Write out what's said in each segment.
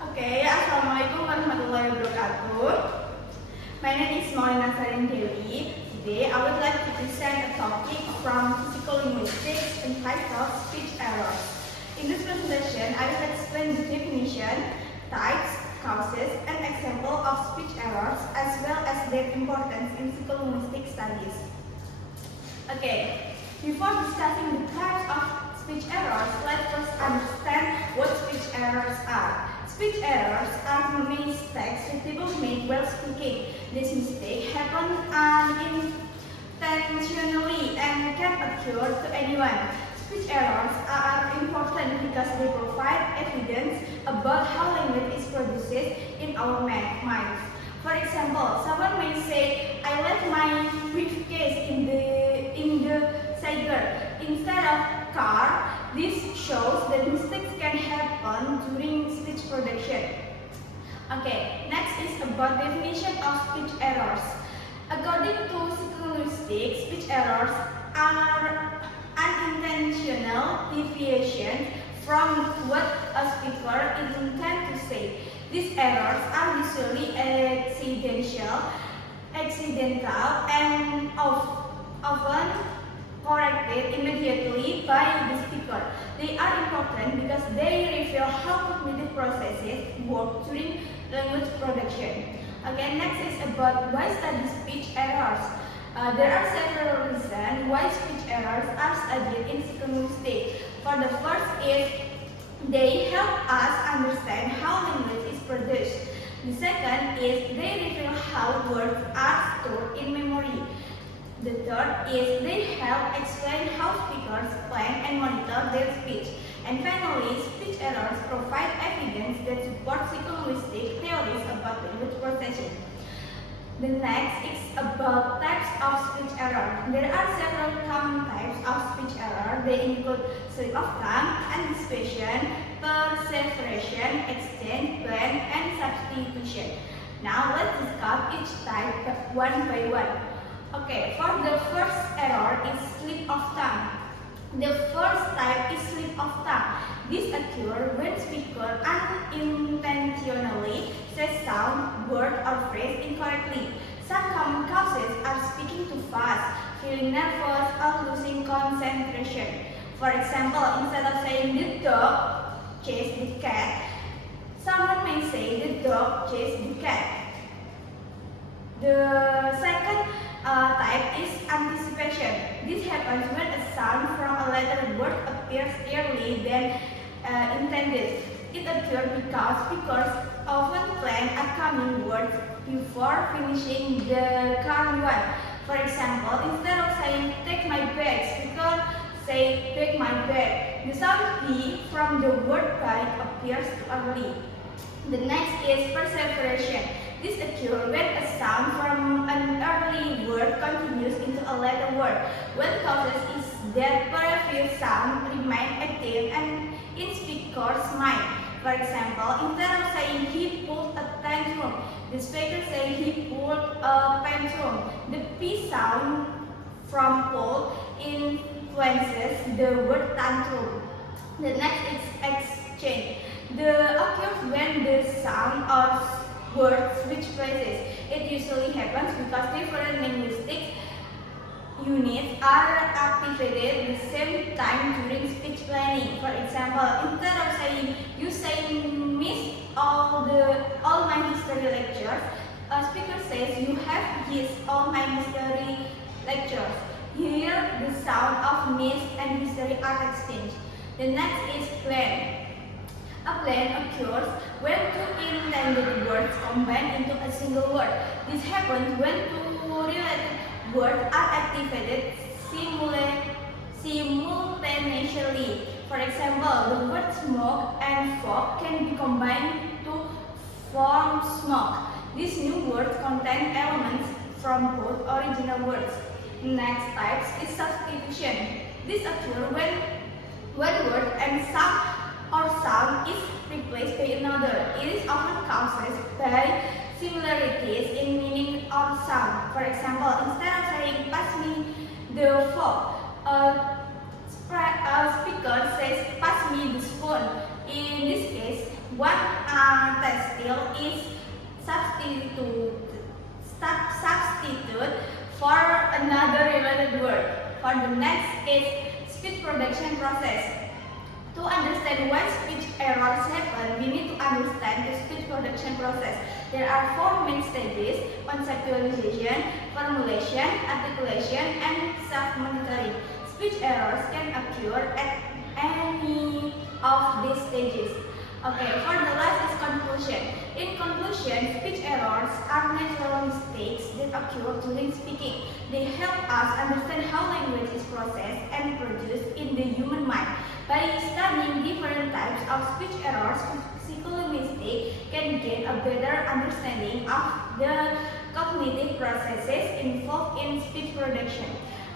Okay, Assalamualaikum warahmatullahi wabarakatuh. My name is Maulina Sarin Dewi. Today, I would like to present a topic from physical linguistics entitled speech errors. In this presentation, I will explain the definition, types, causes, and example of speech errors, as well as their importance in physical linguistic studies. Okay, before discussing the types of speech errors, let's first understand what speech errors are. Speech errors are mistakes that people make while speaking. This mistake happen unintentionally and can occur to anyone. Speech errors are important because they provide evidence about how language is produced in our minds. For example, someone may say, "I left my briefcase in the Sager instead of car." This shows that mistakes can happen during speech production. Okay, next is about definition of speech errors. According to psycholinguistics, speech errors are unintentional deviations from what a speaker intends to say. These errors are usually accidental, and often corrected immediately by the speaker. They are important because they reveal how cognitive processes work during language production. Okay, next is about why study speech errors. There are several reasons why speech errors are studied in psycholinguistics. For the first is they help us understand how language is produced. The second is they reveal how words are stored in memory. The third is they help explain how speakers plan and monitor their speech. And finally, speech errors provide evidence that support psycholinguistic theories about language processing. The next is about types of speech error. There are several common types of speech error. They include slip of tongue, anticipation, perseveration, exchange, blend, and substitution. Now let's discuss each type one by one. Okay, for the first error is slip of tongue. The first type is slip of tongue. This occurs when speaker unintentionally says sound, word, or phrase incorrectly. Some common causes are speaking too fast, feeling nervous, or losing concentration. For example, instead of saying the dog chased the cat, someone may say the dog chased the cat. The second type is anticipation. This happens when a sound from a later word appears early than intended. It occurs because speakers often plan upcoming words before finishing the current one. For example, instead of saying "take my bag," speaker say "take my bag." The sound "b" from the word "bike" appears too early. The next is perseveration. This occurs when a sound from an early word continues into a later word. What causes is that previous sound remains active and in speaker's mind. For example, instead of saying "he pulled a tantrum," the speaker says "he pulled a tantrum." The P sound from pull influences the word tantrum. The next is exchange. The occurs when the sound or words switch places. It usually happens because different linguistic units are activated at the same time during speech planning. For example, instead of saying "you say missed all my history lectures," a speaker says "you have missed all my history lectures." Here, the sound of "miss" and "history" are exchanged. The next is plan. A plan occurs when two intended words combine into a single word. This happens when two related words are activated simultaneously. For example, the words smoke and fog can be combined to form smoke. These new words contain elements from both original words. Next type is substitution. This occurs when one word and some or sound is replaced by another. It is often caused by similarities in meaning or sound. For example, instead of saying "pass me the fork," a speaker says "pass me the spoon." In this case, One textile is substitute for another related word. For the next is speech production process. To understand why speech errors happen, we need to understand the speech production process. There are four main stages: conceptualization, formulation, articulation, and self-monitoring. Speech errors can occur at any of these stages. Okay, for the last is conclusion. In conclusion, speech errors are natural mistakes that occur during speaking. They help us understand how language is processed and produced in the human mind. By studying different types of speech errors, psycholinguists can gain a better understanding of the cognitive processes involved in speech production.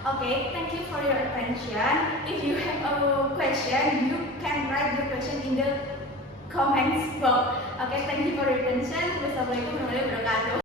Okay, thank you for your attention. If you have a question, you can write the question in the comments box. Okay, thank you for your attention.